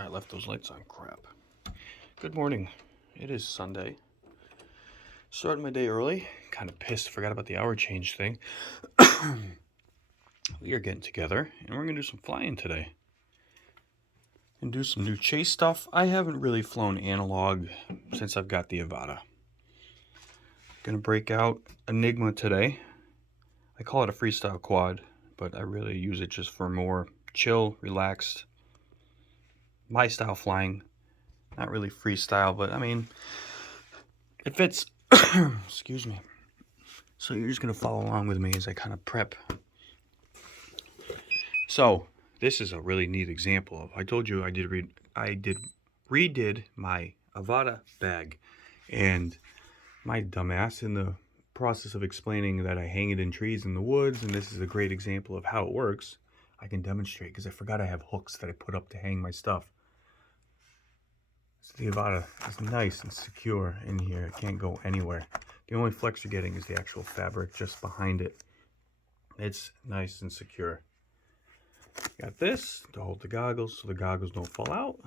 I left those lights on. Crap. Good morning. It is Sunday. Starting my day early. Kind of pissed. Forgot about the hour change thing. We are getting together and we're going to do some flying today. And do some new chase stuff. I haven't really flown analog since I've got the Avata. Going to break out Enigma today. I call it a freestyle quad, but I really use it just for more chill, relaxed, my style flying. Not really freestyle, but I mean, it fits. Excuse me. So you're just going to follow along with me as I kind of prep. So this is a really neat example of, I told you I redid my Avata bag, and my dumbass, in the process of explaining that I hang it in trees in the woods, and this is a great example of how it works, I can demonstrate because I forgot I have hooks that I put up to hang my stuff. So the Avata is nice and secure in here. It can't go anywhere. The only flex you're getting is the actual fabric just behind it. It's nice and secure. Got this to hold the goggles so the goggles don't fall out.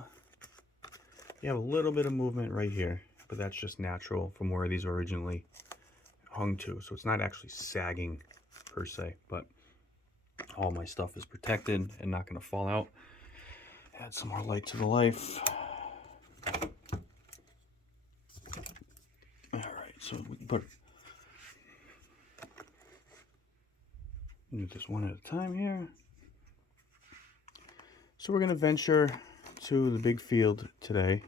You have a little bit of movement right here, but that's just natural from where these are originally hung to. So it's not actually sagging per se, but all my stuff is protected and not going to fall out. Add some more light to the life. Alright, so we can do this one at a time here. So we're going to venture to the big field today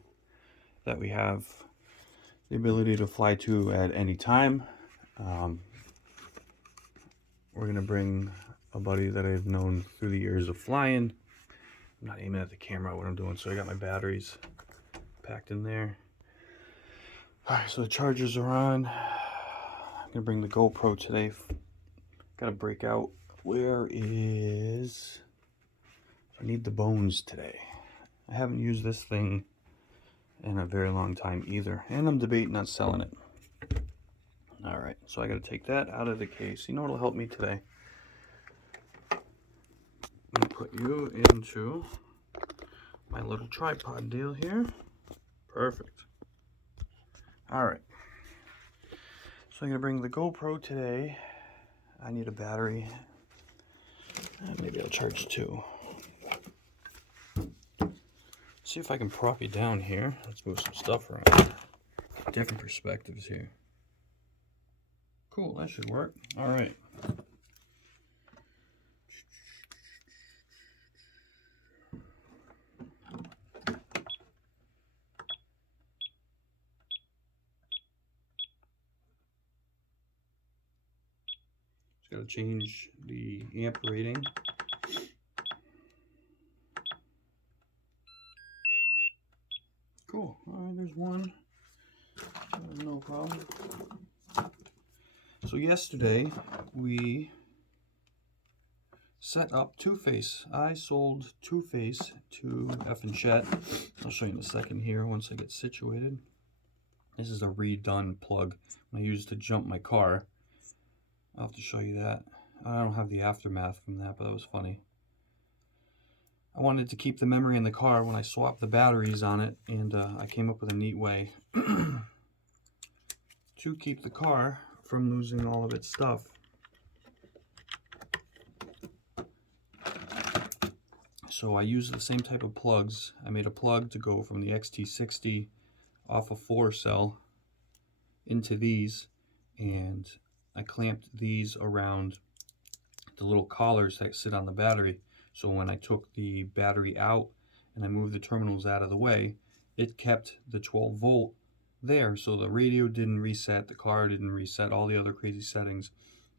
that we have the ability to fly to at any time. We're going to bring a buddy that I've known through the years of flying. I'm not aiming at the camera what I'm doing, so I got my batteries packed in there. Alright, so the chargers are on. I'm going to bring the GoPro today. Got to break out. Where is... I need the bones today. I haven't used this thing in a very long time either, and I'm debating on selling it. Alright, so I got to take that out of the case. You know what'll help me today? I'm going to put you into my little tripod deal here. Perfect. Alright. So I'm going to bring the GoPro today. I need a battery. Maybe I'll charge two. See if I can prop you down here. Let's move some stuff around. Different perspectives here. Cool, that should work. Alright. Just gotta change the amp rating. Cool. Alright, there's one. No problem. So yesterday we set up Two-Face. I sold Two-Face to effing Chet. I'll show you in a second here once I get situated. This is a redone plug I used to jump my car. I'll have to show you that. I don't have the aftermath from that, but that was funny. I wanted to keep the memory in the car when I swapped the batteries on it, and I came up with a neat way to keep the car from losing all of its stuff. So I used the same type of plugs. I made a plug to go from the XT60 off a 4-cell into these, and I clamped these around the little collars that sit on the battery. So when I took the battery out and I moved the terminals out of the way, it kept the 12 volt there, so the radio didn't reset, the car didn't reset, all the other crazy settings.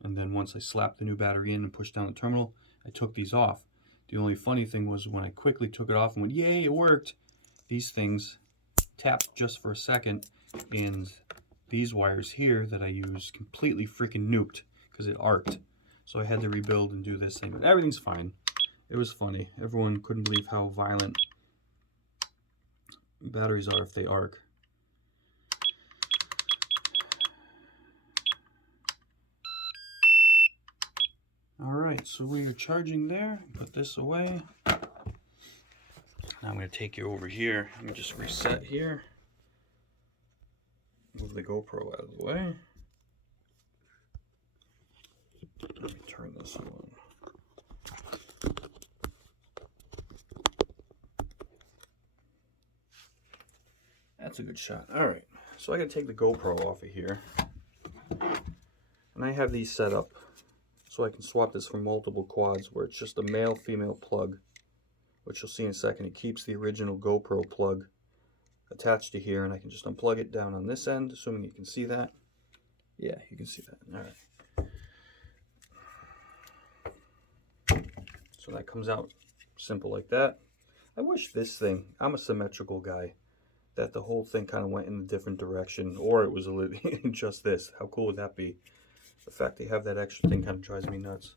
And then once I slapped the new battery in and pushed down the terminal, I took these off. The only funny thing was when I quickly took it off and went, yay, it worked, these things tapped just for a second, and these wires here that I used completely freaking nuked because it arced. So I had to rebuild and do this thing, but everything's fine. It was funny. Everyone couldn't believe how violent batteries are if they arc. Alright, so we are charging there. Put this away. Now I'm going to take you over here. Let me just reset here. Move the GoPro out of the way. Let me turn this on. That's a good shot. All right, so I got to take the GoPro off of here. And I have these set up so I can swap this for multiple quads where it's just a male-female plug, which you'll see in a second. It keeps the original GoPro plug attached to here, and I can just unplug it down on this end, assuming you can see that. Yeah, you can see that. All right. So that comes out simple like that. I wish this thing, I'm a symmetrical guy, that the whole thing kind of went in a different direction, or it was a little just this. How cool would that be? The fact they have that extra thing kind of drives me nuts.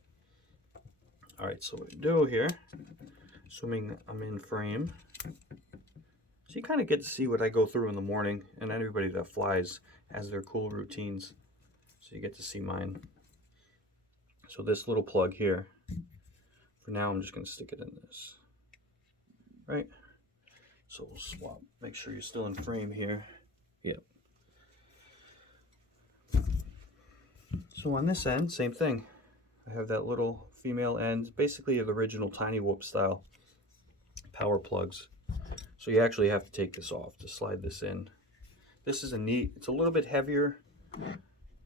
All right, so what we do here, assuming I'm in frame, so you kind of get to see what I go through in the morning, and everybody that flies has their cool routines. So you get to see mine. So this little plug here, for now I'm just going to stick it in this. Right? So we'll swap. Make sure you're still in frame here. Yep. So on this end, same thing. I have that little female end, basically the original Tiny Whoop style power plugs. So you actually have to take this off to slide this in. This is a neat, it's a little bit heavier,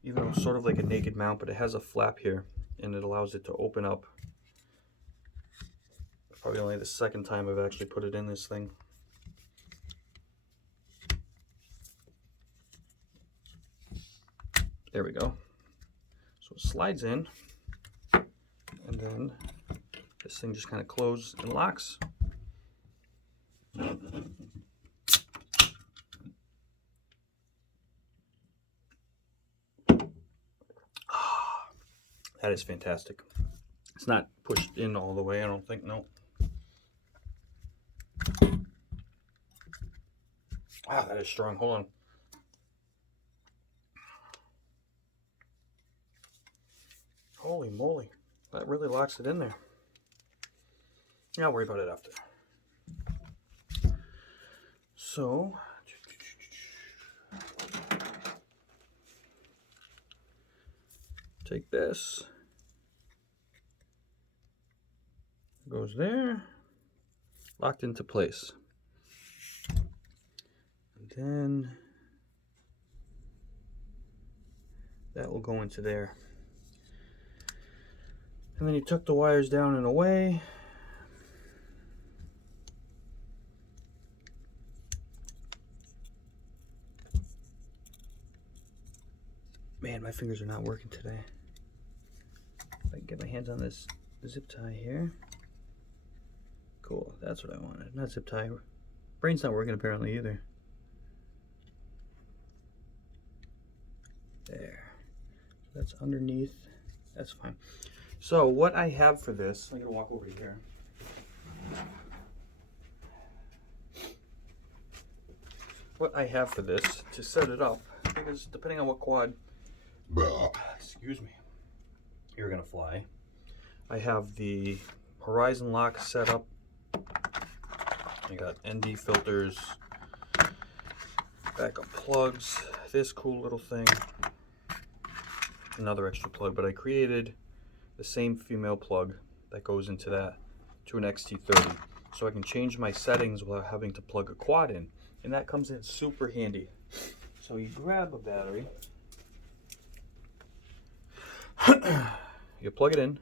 even though it's sort of like a naked mount, but it has a flap here and it allows it to open up. Probably only the second time I've actually put it in this thing. There we go. So it slides in, and then this thing just kind of closes and locks. That is fantastic. It's not pushed in all the way, I don't think, no. Ah, that is strong. Hold on. Holy moly. That really locks it in there. Yeah, I'll worry about it after. So, take this. Goes there. Locked into place. And then that will go into there. And then you tuck the wires down and away. Man, my fingers are not working today. If I can get my hands on this zip tie here. Cool, that's what I wanted. Not zip tie. Brain's not working apparently either. There. That's underneath. That's fine. So what I have for this, I'm gonna walk over here. What I have for this to set it up, because depending on what quad, excuse me, you're gonna fly. I have the horizon lock set up. I got ND filters, backup plugs, this cool little thing, another extra plug, but I created the same female plug that goes into that to an XT30, so I can change my settings without having to plug a quad in, and that comes in super handy. So you grab a battery, you plug it in,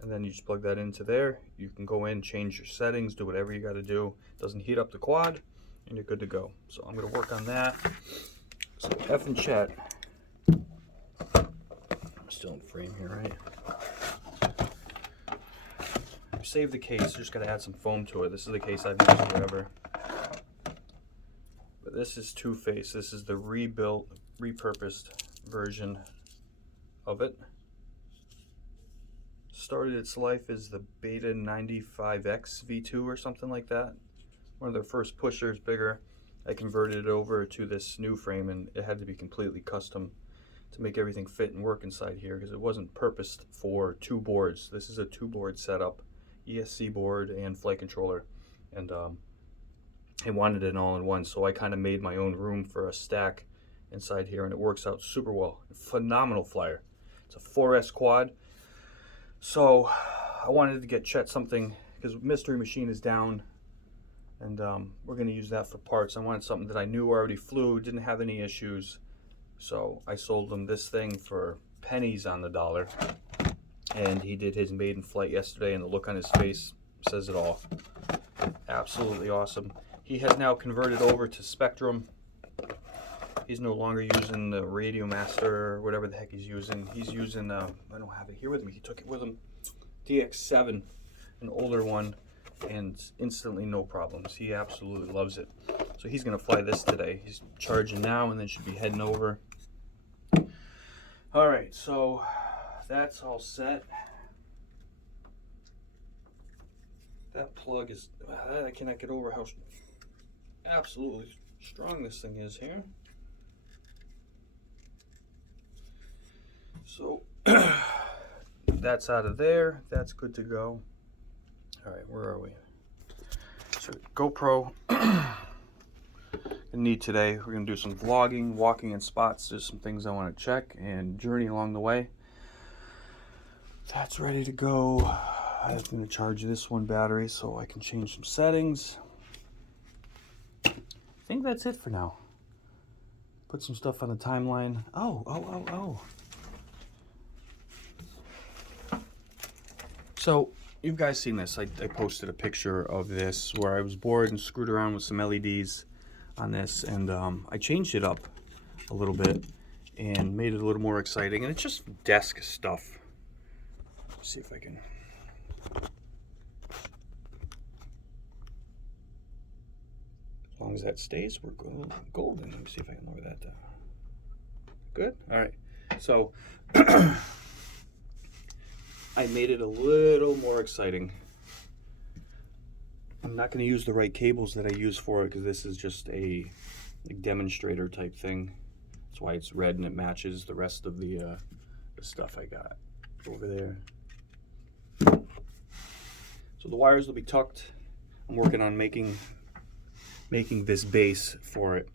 and then you just plug that into there. You can go in, change your settings, do whatever you got to do. It doesn't heat up the quad, and you're good to go. So I'm going to work on that. So F and chat. I'm still in frame here, right? Save the case. Just got to add some foam to it. This is the case I've used forever. But this is two-face. This is the rebuilt, repurposed version of it. Started its life as the Beta 95X V2 or something like that. One of their first pushers, bigger. I converted it over to this new frame, and it had to be completely custom to make everything fit and work inside here, because it wasn't purposed for two boards. This is a two-board setup, ESC board and flight controller. and I wanted it all in one, so I kind of made my own room for a stack inside here, and it works out super well. Phenomenal flyer. It's a 4S quad. So I wanted to get Chet something because Mystery Machine is down, and we're going to use that for parts. I wanted something that I knew already flew, didn't have any issues. So I sold him this thing for pennies on the dollar, and he did his maiden flight yesterday, and the look on his face says it all. Absolutely awesome. He has now converted over to Spectrum. He's no longer using the Radio Master or whatever the heck he's using. He's using, I don't have it here with me, he took it with him, DX7, an older one, and instantly no problems. He absolutely loves it. So he's gonna fly this today. He's charging now and then should be heading over. All right, so that's all set. That plug is, I cannot get over how absolutely strong this thing is here. So that's out of there. That's good to go. All right, where are we? So GoPro need today. We're gonna do some vlogging, walking in spots. There's some things I want to check and journey along the way. That's ready to go. I'm gonna charge this one battery so I can change some settings. I think that's it for now. Put some stuff on the timeline. Oh. So you've guys seen this. I posted a picture of this where I was bored and screwed around with some LEDs on this, and I changed it up a little bit and made it a little more exciting, and it's just desk stuff. Let's see if I can. As long as that stays, we're golden. Let me see if I can lower that down. Good? All right. So I made it a little more exciting. I'm not going to use the right cables that I use for it because this is just a demonstrator type thing. That's why it's red and it matches the rest of the stuff I got over there. So the wires will be tucked. I'm working on making this base for it.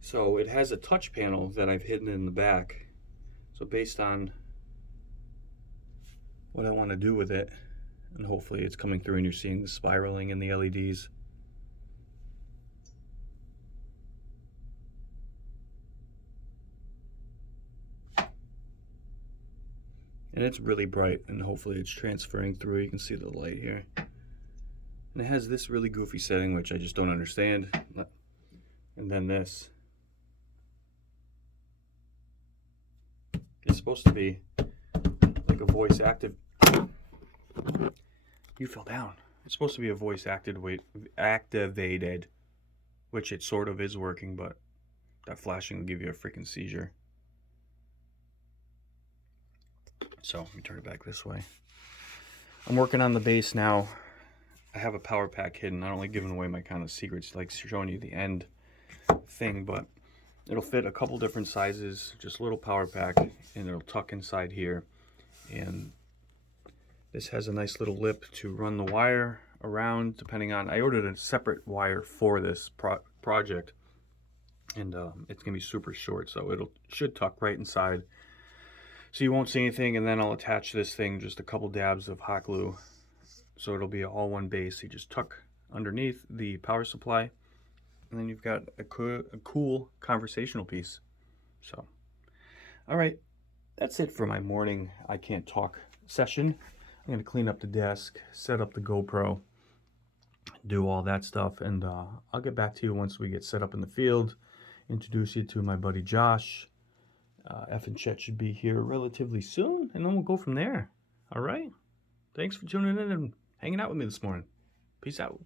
So it has a touch panel that I've hidden in the back. So based on what I want to do with it, and hopefully it's coming through and you're seeing the spiraling in the LEDs. And it's really bright, and hopefully it's transferring through. You can see the light here. And it has this really goofy setting, which I just don't understand. And then this. It's supposed to be like a voice active. You fell down. It's supposed to be a voice activated, which it sort of is working, but that flashing will give you a freaking seizure. So let me turn it back this way. I'm working on the base now. I have a power pack hidden. I don't like giving away my kind of secrets, like showing you the end thing, but it'll fit a couple different sizes, just a little power pack, and it'll tuck inside here. And this has a nice little lip to run the wire around, depending on, I ordered a separate wire for this project, and it's gonna be super short, so it should tuck right inside. So you won't see anything, and then I'll attach this thing, just a couple dabs of hot glue, so it'll be all one base. You just tuck underneath the power supply, and then you've got a cool conversational piece. So, all right, that's it for my morning I can't talk session. I'm gonna clean up the desk, set up the GoPro, do all that stuff, and I'll get back to you once we get set up in the field, introduce you to my buddy Josh. F and Chet should be here relatively soon, and then we'll go from there. All right? Thanks for tuning in and hanging out with me this morning. Peace out.